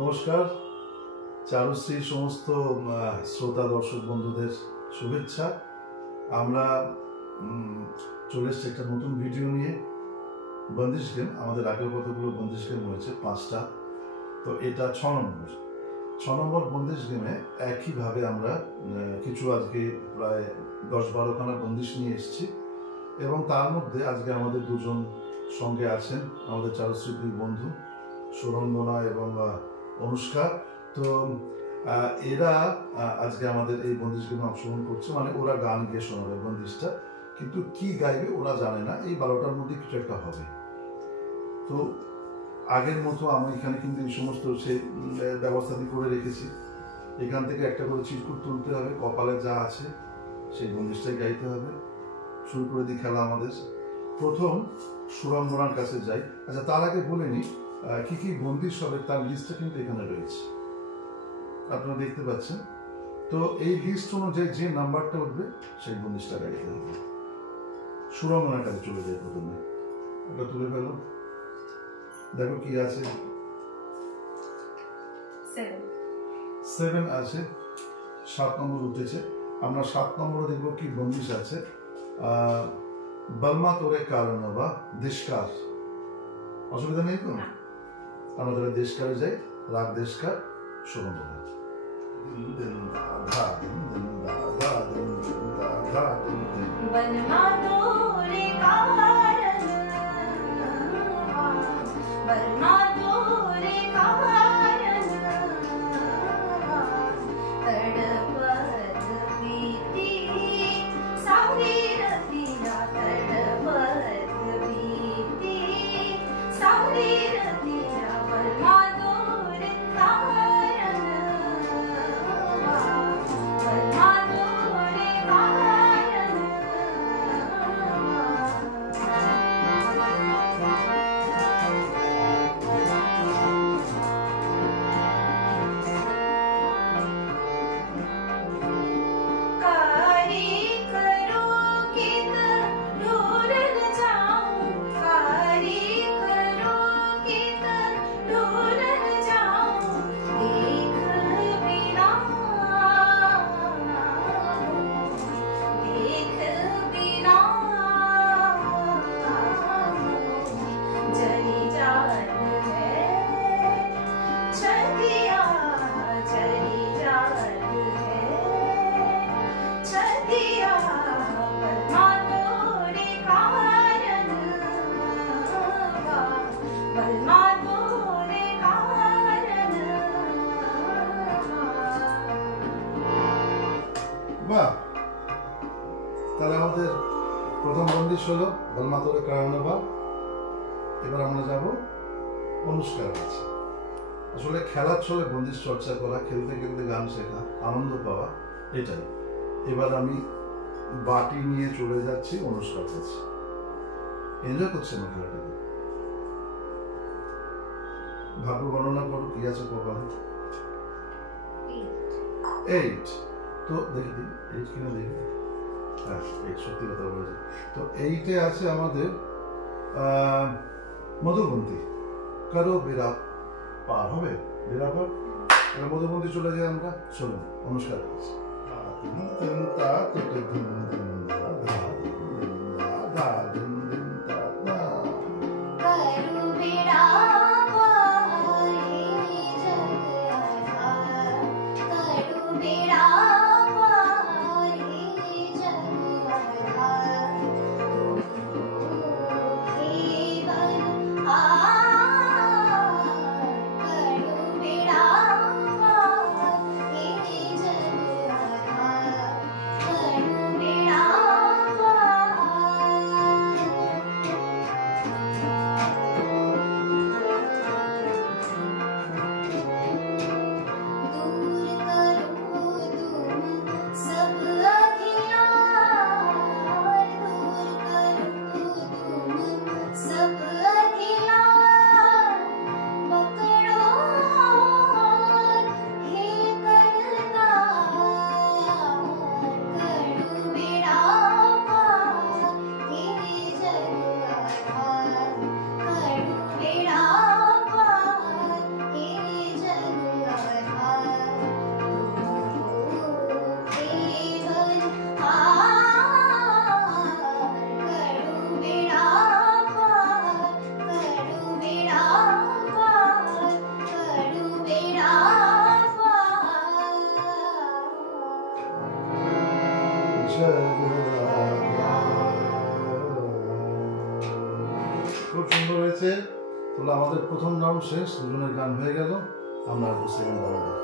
নমস্কার, চারুশ্রীর সমস্ত শ্রোতা দর্শক বন্ধুদের শুভেচ্ছা। আমরা চলে এসেছি একটা নতুন ভিডিও নিয়ে। বন্দিশ গেম, আমাদের আগের কতগুলো বন্দিশ গেম হয়েছে 5টা, তো এটা 6 নম্বর বন্দিশ গেমে একইভাবে আমরা কিছু আজকে প্রায় 10-12খানা বন্দিশ নিয়ে এসেছি এবং তার মধ্যে আজকে আমাদের দুজন সঙ্গে আছেন, আমাদের চারুশ্রীর দুই বন্ধু সুরঙ্গনা এবং অনুষ্কা। তো এরা আজকে আমাদের এই বন্দিশ গেমে অংশগ্রহণ করছে, মানে ওরা গান গিয়ে শোনাবে বন্দিশটা, কিন্তু কি গাইবে ওরা জানে না। এই 12টার মধ্যে কিছু একটা হবে। তো আগের মতো আমি এখানে কিন্তু এই সমস্ত সেই ব্যবস্থা করে রেখেছি। এখান থেকে একটা করে চিরকুট তুলতে হবে, কপালে যা আছে সেই বন্দিশটাই গাইতে হবে। শুরু করে দিই খেলা আমাদের। প্রথম সুরঙ্গনার কাছে যাই। আচ্ছা, তার আগে বলে নিই কি কি বন্দিশ হবে তার লিস্টটা কিন্তু এখানে রয়েছে, আপনারা দেখতে পাচ্ছেন। তো এই লিস্ট অনুযায়ী যে নাম্বারটা উঠবে সেই বন্দিশটা গাইতে হবে। সুরঙ্গনার কাছে চলে যায়। প্রথমে ওটা তুলে ফেলো, দেখো কি আছে। 7 আছে, 7 নম্বর উঠেছে। আমরা 7 নম্বরে দেখবো কি বন্দিশ আছে। বলমা তোরে কারণ বা দেশকার, অসুবিধা নেই তো? আমরা তাহলে দেশকারে যাই। রাগ দেশকার, সুরঙ্গনা। তাহলে আমাদের প্রথম বন্দিশ হলো বলমা তোরে কারণ বা। এবার আমরা যাব অনুষ্কার কাছে। আসলে খেলার ছলে বন্দিশ চর্চা করা, খেলতে খেলতে গান শেখা, আনন্দ পাওয়া, এটাই। এবার আমি বাটি নিয়ে চলে যাচ্ছি অনুষ্কার কাছে। এনজয় করছে না খেলাটাকে? ভাগ্য গণনা করো কি আছে কপালে। 8। তো দেখে দিই 8 কিনা দেখি। হ্যাঁ, 8 সত্যি কথা বলেছে। তো 8-এ আছে আমাদের মধুবন্তী। কারো বেড়া পার হবে, বেড়া পার। মধুবন্তী চলে যাই আমরা। চলুন অনুষ্কার কাছে। Mira আসছে। তাহলে আমাদের প্রথম রাউন্ড শেষ, দুজনের গান হয়ে গেল, আমরা আসবো সেকেন্ড রাউন্ডে।